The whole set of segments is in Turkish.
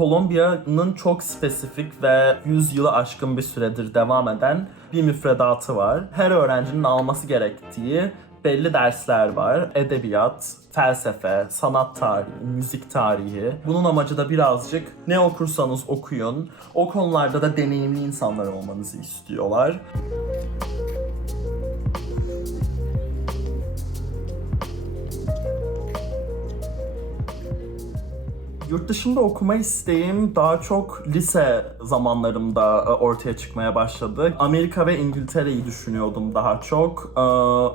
Kolombiya'nın çok spesifik ve 100 yılı aşkın bir süredir devam eden bir müfredatı var. Her öğrencinin alması gerektiği belli dersler var. Edebiyat, felsefe, sanat tarihi, müzik tarihi. Bunun amacı da birazcık ne okursanız okuyun, o konularda da deneyimli insanlar olmanızı istiyorlar. Yurt dışında okuma isteğim daha çok lise zamanlarımda e, ortaya çıkmaya başladı. Amerika ve İngiltere'yi düşünüyordum daha çok E,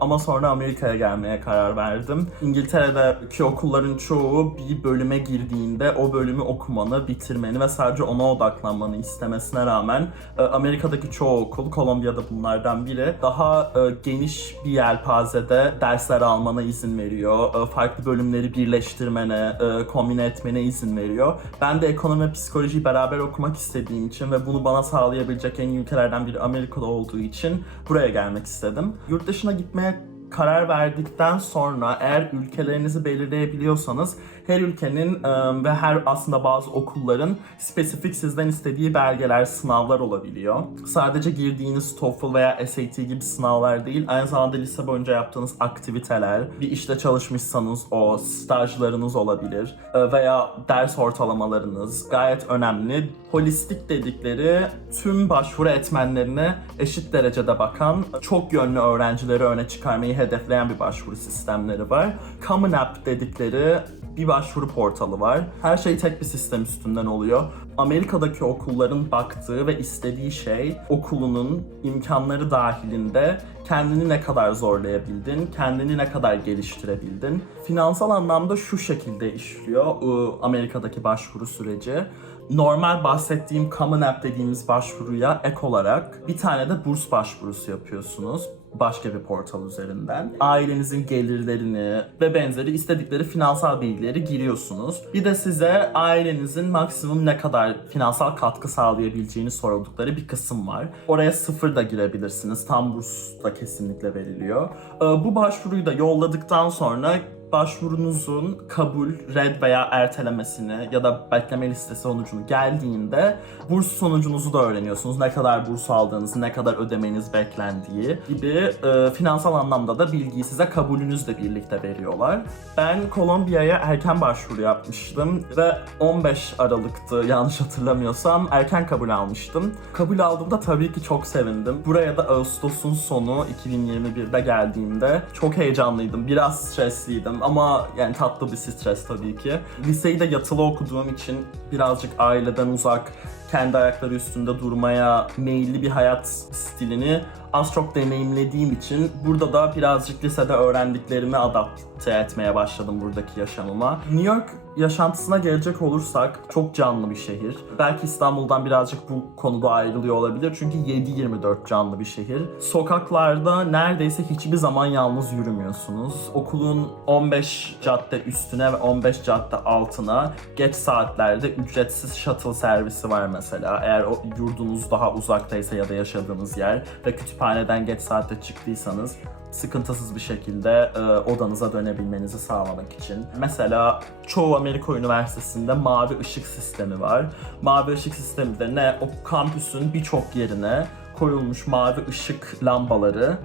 ama sonra Amerika'ya gelmeye karar verdim. İngiltere'deki okulların çoğu bir bölüme girdiğinde o bölümü okumanı, bitirmeni ve sadece ona odaklanmanı istemesine rağmen e, Amerika'daki çoğu okul, Kolombiya'da bunlardan biri, daha geniş bir yelpazede dersler almana izin veriyor. Farklı bölümleri birleştirmene, kombine etmene izin veriyor. Ben de ekonomi ve psikolojiyi beraber okumak istediğim için ve bunu bana sağlayabilecek en iyi ülkelerden biri Amerika'da olduğu için buraya gelmek istedim. Yurt dışına gitmeye karar verdikten sonra eğer ülkelerinizi belirleyebiliyorsanız her ülkenin e, ve her aslında bazı okulların spesifik sizden istediği belgeler, sınavlar olabiliyor. Sadece girdiğiniz TOEFL veya SAT gibi sınavlar değil, aynı zamanda lise boyunca yaptığınız aktiviteler, bir işte çalışmışsanız o stajlarınız olabilir e, veya ders ortalamalarınız gayet önemli. Holistik dedikleri tüm başvuru etmenlerine eşit derecede bakan, çok yönlü öğrencileri öne çıkarmayı hedefleyen bir başvuru sistemleri var. Common App dedikleri bir başvuru portalı var. Her şey tek bir sistem üstünden oluyor. Amerika'daki okulların baktığı ve istediği şey okulunun imkanları dahilinde kendini ne kadar zorlayabildin, kendini ne kadar geliştirebildin. Finansal anlamda şu şekilde işliyor ıı, Amerika'daki başvuru süreci. Normal bahsettiğim Common App dediğimiz başvuruya ek olarak bir tane de burs başvurusu yapıyorsunuz başka bir portal üzerinden. Ailenizin gelirlerini ve benzeri istedikleri finansal bilgileri giriyorsunuz. Bir de size ailenizin maksimum ne kadar finansal katkı sağlayabileceğini sordukları bir kısım var. Oraya sıfır da girebilirsiniz. Tam burs da kesinlikle veriliyor. Ee, Bu başvuruyu da yolladıktan sonra başvurunuzun kabul, red veya ertelemesini ya da bekleme listesi sonucunu geldiğinde burs sonucunuzu da öğreniyorsunuz. Ne kadar burs aldığınızı, ne kadar ödemeniz beklendiği gibi e, finansal anlamda da bilgiyi size kabulünüzle birlikte veriyorlar. Ben Kolombiya'ya erken başvuru yapmıştım ve 15 Aralık'tı yanlış hatırlamıyorsam erken kabul almıştım. Kabul aldığımda tabii ki çok sevindim. Buraya da Ağustos'un sonu 2021'de geldiğimde çok heyecanlıydım. Biraz stresliydim ama yani tatlı bir stres tabii ki. Liseyi de yatılı okuduğum için birazcık aileden uzak, kendi ayakları üstünde durmaya meyilli bir hayat stilini az çok deneyimlediğim için burada da birazcık lisede öğrendiklerimi adapte etmeye başladım buradaki yaşamıma. New York yaşantısına gelecek olursak çok canlı bir şehir. Belki İstanbul'dan birazcık bu konuda ayrılıyor olabilir çünkü 7-24 canlı bir şehir. Sokaklarda neredeyse hiçbir zaman yalnız yürümüyorsunuz. Okulun 15 cadde üstüne ve 15 cadde altına geç saatlerde ücretsiz shuttle servisi var mesela. Eğer o yurdunuz daha uzaktaysa ya da yaşadığınız yer ve kütüphaneden geç saatte çıktıysanız sıkıntısız bir şekilde e, odanıza dönebilmenizi sağlamak için. Mesela çoğu Amerika Üniversitesi'nde mavi ışık sistemi var. Mavi ışık sistemi de ne? O kampüsün birçok yerine koyulmuş mavi ışık lambaları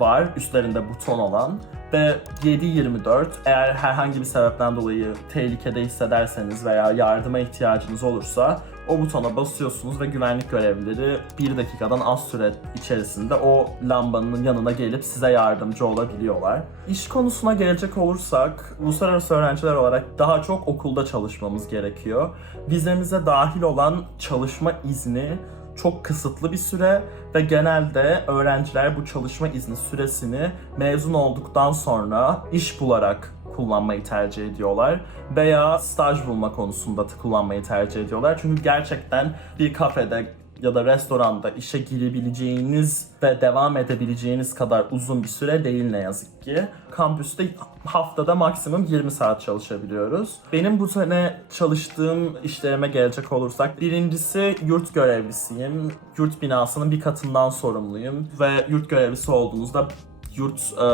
var üstlerinde buton olan ve 7-24 eğer herhangi bir sebepten dolayı tehlikede hissederseniz veya yardıma ihtiyacınız olursa o butona basıyorsunuz ve güvenlik görevlileri bir dakikadan az süre içerisinde o lambanın yanına gelip size yardımcı olabiliyorlar. İş konusuna gelecek olursak, uluslararası öğrenciler olarak daha çok okulda çalışmamız gerekiyor. Vizemize dahil olan çalışma izni çok kısıtlı bir süre ve genelde öğrenciler bu çalışma izni süresini mezun olduktan sonra iş bularak kullanmayı tercih ediyorlar veya staj bulma konusunda da kullanmayı tercih ediyorlar. Çünkü gerçekten bir kafede ya da restoranda işe girebileceğiniz ve devam edebileceğiniz kadar uzun bir süre değil ne yazık ki. Kampüste haftada maksimum 20 saat çalışabiliyoruz. Benim bu sene çalıştığım işlerime gelecek olursak birincisi yurt görevlisiyim. Yurt binasının bir katından sorumluyum ve yurt görevlisi olduğunuzda yurt e,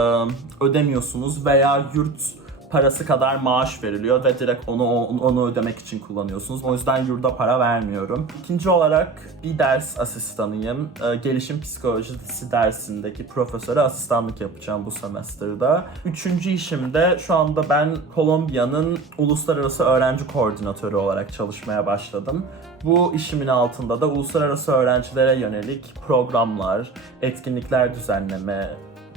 ödemiyorsunuz veya yurt parası kadar maaş veriliyor ve direkt onu onu ödemek için kullanıyorsunuz. O yüzden yurda para vermiyorum. İkinci olarak bir ders asistanıyım. Ee, gelişim psikolojisi dersindeki profesöre asistanlık yapacağım bu semesterda. Üçüncü işim de şu anda ben Kolombiya'nın uluslararası öğrenci koordinatörü olarak çalışmaya başladım. Bu işimin altında da uluslararası öğrencilere yönelik programlar, etkinlikler düzenleme,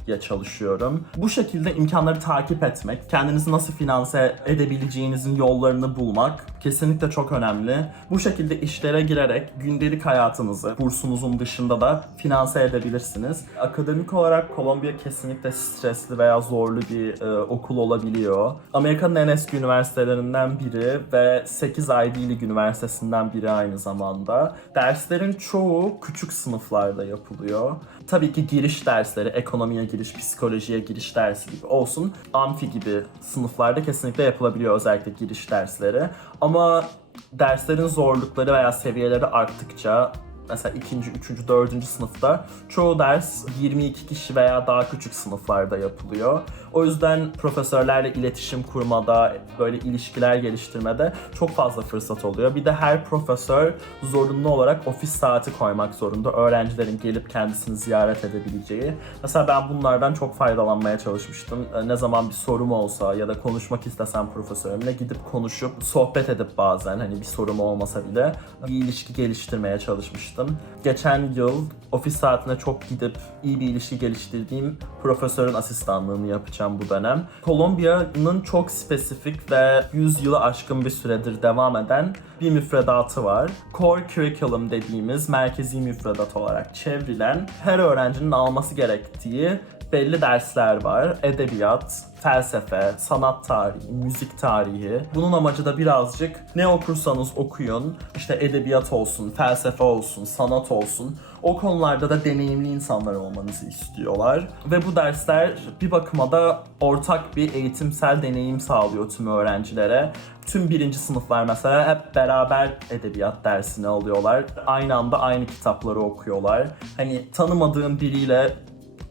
ya çalışıyorum. Bu şekilde imkanları takip etmek, kendinizi nasıl finanse edebileceğinizin yollarını bulmak kesinlikle çok önemli. Bu şekilde işlere girerek gündelik hayatınızı bursunuzun dışında da finanse edebilirsiniz. Akademik olarak Kolombiya kesinlikle stresli veya zorlu bir e, okul olabiliyor. Amerika'nın en eski üniversitelerinden biri ve 8 Ivy League üniversitesinden biri aynı zamanda. Derslerin çoğu küçük sınıflarda yapılıyor. Tabii ki giriş dersleri, ekonomiye giriş, psikolojiye giriş dersi gibi olsun. Amfi gibi sınıflarda kesinlikle yapılabiliyor özellikle giriş dersleri. Ama derslerin zorlukları veya seviyeleri arttıkça mesela ikinci, üçüncü, dördüncü sınıfta çoğu ders 22 kişi veya daha küçük sınıflarda yapılıyor. O yüzden profesörlerle iletişim kurmada, böyle ilişkiler geliştirmede çok fazla fırsat oluyor. Bir de her profesör zorunlu olarak ofis saati koymak zorunda. Öğrencilerin gelip kendisini ziyaret edebileceği. Mesela ben bunlardan çok faydalanmaya çalışmıştım. Ee, Ne zaman bir sorum olsa ya da konuşmak istesem profesörümle gidip konuşup sohbet edip bazen hani bir sorum olmasa bile bir ilişki geliştirmeye çalışmıştım. Geçen yıl ofis saatine çok gidip iyi bir ilişki geliştirdiğim profesörün asistanlığını yapacağım bu dönem. Kolombiya'nın çok spesifik ve 100 yılı aşkın bir süredir devam eden bir müfredatı var. Core Curriculum dediğimiz merkezi müfredat olarak çevrilen her öğrencinin alması gerektiği belli dersler var. Edebiyat, felsefe, sanat tarihi, müzik tarihi. Bunun amacı da birazcık ne okursanız okuyun, işte edebiyat olsun, felsefe olsun, sanat olsun. O konularda da deneyimli insanlar olmanızı istiyorlar. Ve bu dersler bir bakıma da ortak bir eğitimsel deneyim sağlıyor tüm öğrencilere. Tüm birinci sınıflar mesela hep beraber edebiyat dersini alıyorlar. Aynı anda aynı kitapları okuyorlar. Hani tanımadığın biriyle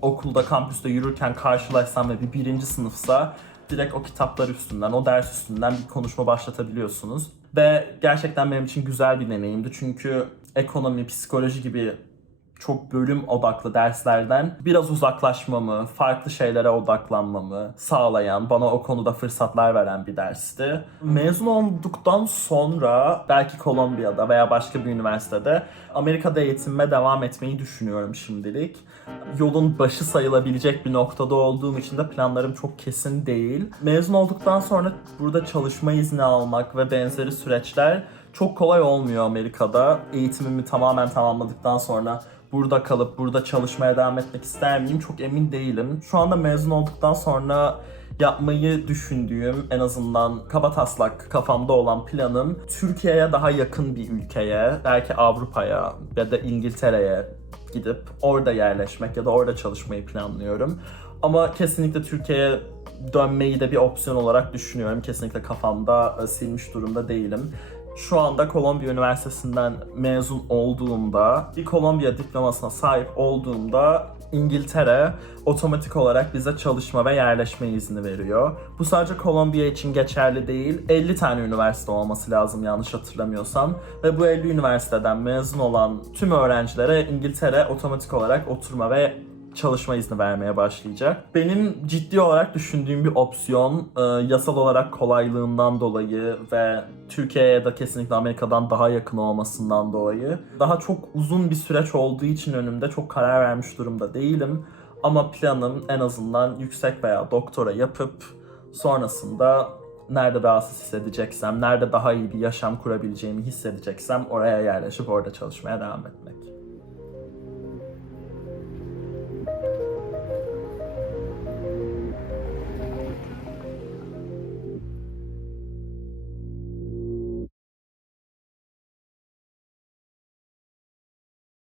okulda, kampüste yürürken karşılaşsam ve bir birinci sınıfsa direkt o kitaplar üstünden, o ders üstünden bir konuşma başlatabiliyorsunuz. Ve gerçekten benim için güzel bir deneyimdi çünkü ekonomi, psikoloji gibi çok bölüm odaklı derslerden biraz uzaklaşmamı, farklı şeylere odaklanmamı sağlayan, bana o konuda fırsatlar veren bir dersti. Mezun olduktan sonra belki Kolombiya'da veya başka bir üniversitede Amerika'da eğitimime devam etmeyi düşünüyorum şimdilik. Yolun başı sayılabilecek bir noktada olduğum için de planlarım çok kesin değil. Mezun olduktan sonra burada çalışma izni almak ve benzeri süreçler çok kolay olmuyor Amerika'da. Eğitimimi tamamen tamamladıktan sonra burada kalıp burada çalışmaya devam etmek ister miyim çok emin değilim. Şu anda mezun olduktan sonra yapmayı düşündüğüm en azından kaba taslak kafamda olan planım Türkiye'ye daha yakın bir ülkeye, belki Avrupa'ya ya da İngiltere'ye gidip orada yerleşmek ya da orada çalışmayı planlıyorum. Ama kesinlikle Türkiye'ye dönmeyi de bir opsiyon olarak düşünüyorum. Kesinlikle kafamda e, silmiş durumda değilim. Şu anda Kolombiya Üniversitesi'nden mezun olduğumda, bir Kolombiya diplomasına sahip olduğumda İngiltere otomatik olarak bize çalışma ve yerleşme izni veriyor. Bu sadece Kolombiya için geçerli değil. 50 tane üniversite olması lazım yanlış hatırlamıyorsam. Ve bu 50 üniversiteden mezun olan tüm öğrencilere İngiltere otomatik olarak oturma ve çalışma izni vermeye başlayacak. Benim ciddi olarak düşündüğüm bir opsiyon e, yasal olarak kolaylığından dolayı ve Türkiye'ye de kesinlikle Amerika'dan daha yakın olmasından dolayı daha çok uzun bir süreç olduğu için önümde çok karar vermiş durumda değilim. Ama planım en azından yüksek veya doktora yapıp sonrasında nerede rahatsız hissedeceksem, nerede daha iyi bir yaşam kurabileceğimi hissedeceksem oraya yerleşip orada çalışmaya devam etmek.